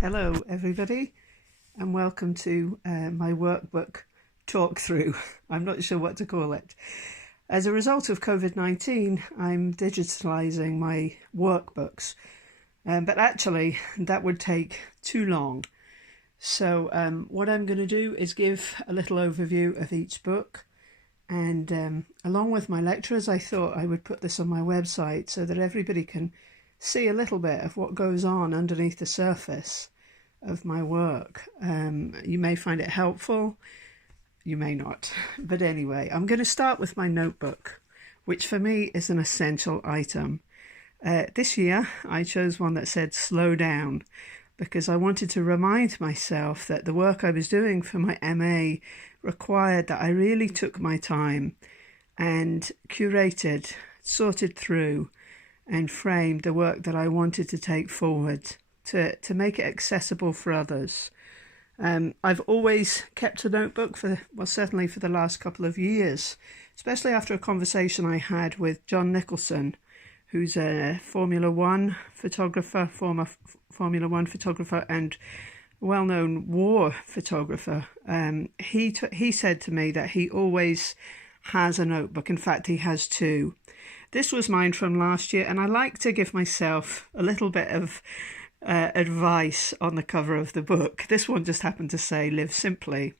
Hello everybody and welcome to my workbook talk through. I'm not sure what to call it. As a result of COVID-19, I'm digitalising my workbooks, but actually that would take too long. So what I'm going to do is give a little overview of each book, and along with my lecturers I thought I would put this on my website so that everybody can see a little bit of what goes on underneath the surface of my work. You may find it helpful, you may not. But anyway, I'm going to start with my notebook, which for me is an essential item. This year I chose one that said slow down, because I wanted to remind myself that the work I was doing for my MA required that I really took my time and curated, sorted through and framed the work that I wanted to take forward to make it accessible for others. I've always kept a notebook certainly for the last couple of years, especially after a conversation I had with John Nicholson, who's a Formula One photographer, former Formula One photographer and well-known war photographer. He said to me that he always has a notebook. In fact, he has two. This was mine from last year, and I like to give myself a little bit of advice on the cover of the book. This one just happened to say live simply,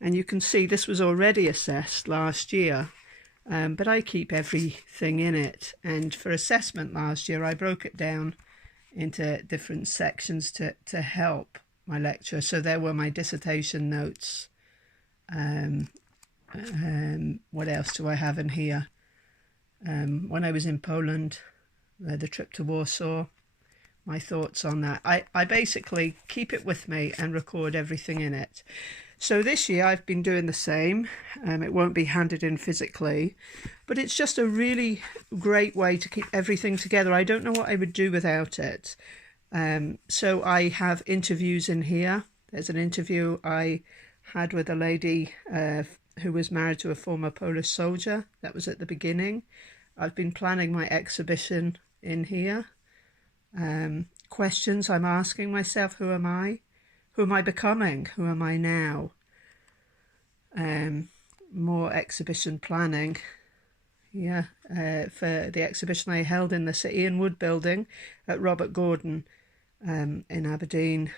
and you can see this was already assessed last year, but I keep everything in it. And for assessment last year I broke it down into different sections to help my lecture. So there were my dissertation notes. What else do I have in here? When I was in Poland, the trip to Warsaw, my thoughts on that. I basically keep it with me and record everything in it. So this year I've been doing the same. It won't be handed in physically, but it's just a really great way to keep everything together. I don't know what I would do without it. So I have interviews in here. There's an interview I had with a lady who was married to a former Polish soldier. That was at the beginning. I've been planning my exhibition in here. Questions I'm asking myself: who am I? Who am I becoming? Who am I now? More exhibition planning. Yeah, for the exhibition I held in the City and Wood building at Robert Gordon in Aberdeen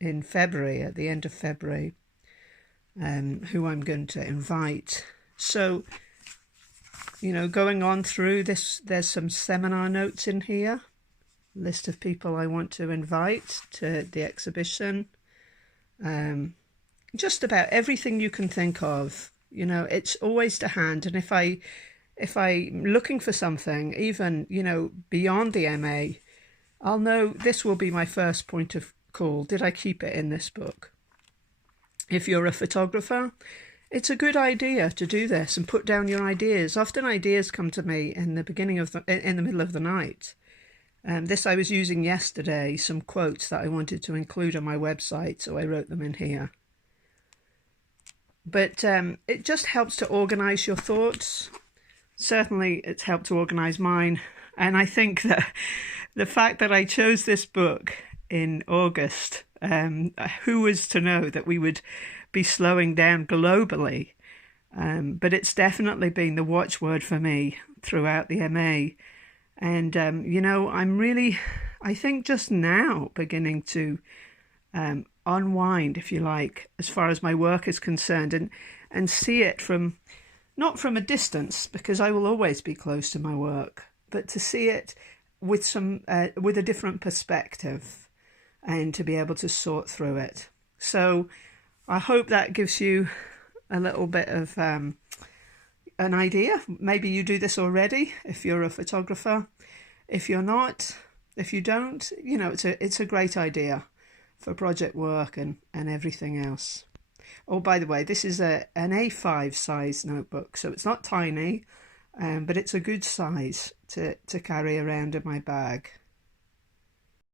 in February, at the end of February. Who I'm going to invite. So, you know, going on through this, there's some seminar notes in here, list of people I want to invite to the exhibition. Just about everything you can think of. You know, it's always to hand. And if I'm looking for something, even, you know, beyond the MA, I'll know this will be my first point of call. Did I keep it in this book? If you're a photographer, it's a good idea to do this and put down your ideas. Often ideas come to me in the middle of the night. This I was using yesterday, some quotes that I wanted to include on my website, so I wrote them in here. But it just helps to organise your thoughts. Certainly it's helped to organise mine. And I think that the fact that I chose this book in August, who was to know that we would be slowing down globally? But it's definitely been the watchword for me throughout the MA. And, you know, I think just now beginning to unwind, if you like, as far as my work is concerned, and see it not from a distance, because I will always be close to my work, but to see it with a different perspective, and to be able to sort through it. So I hope that gives you a little bit of an idea. Maybe you do this already if you're a photographer. If you're not, if you don't, you know, it's a great idea for project work and everything else. Oh, by the way, this is an A5 size notebook, so it's not tiny, but it's a good size to carry around in my bag.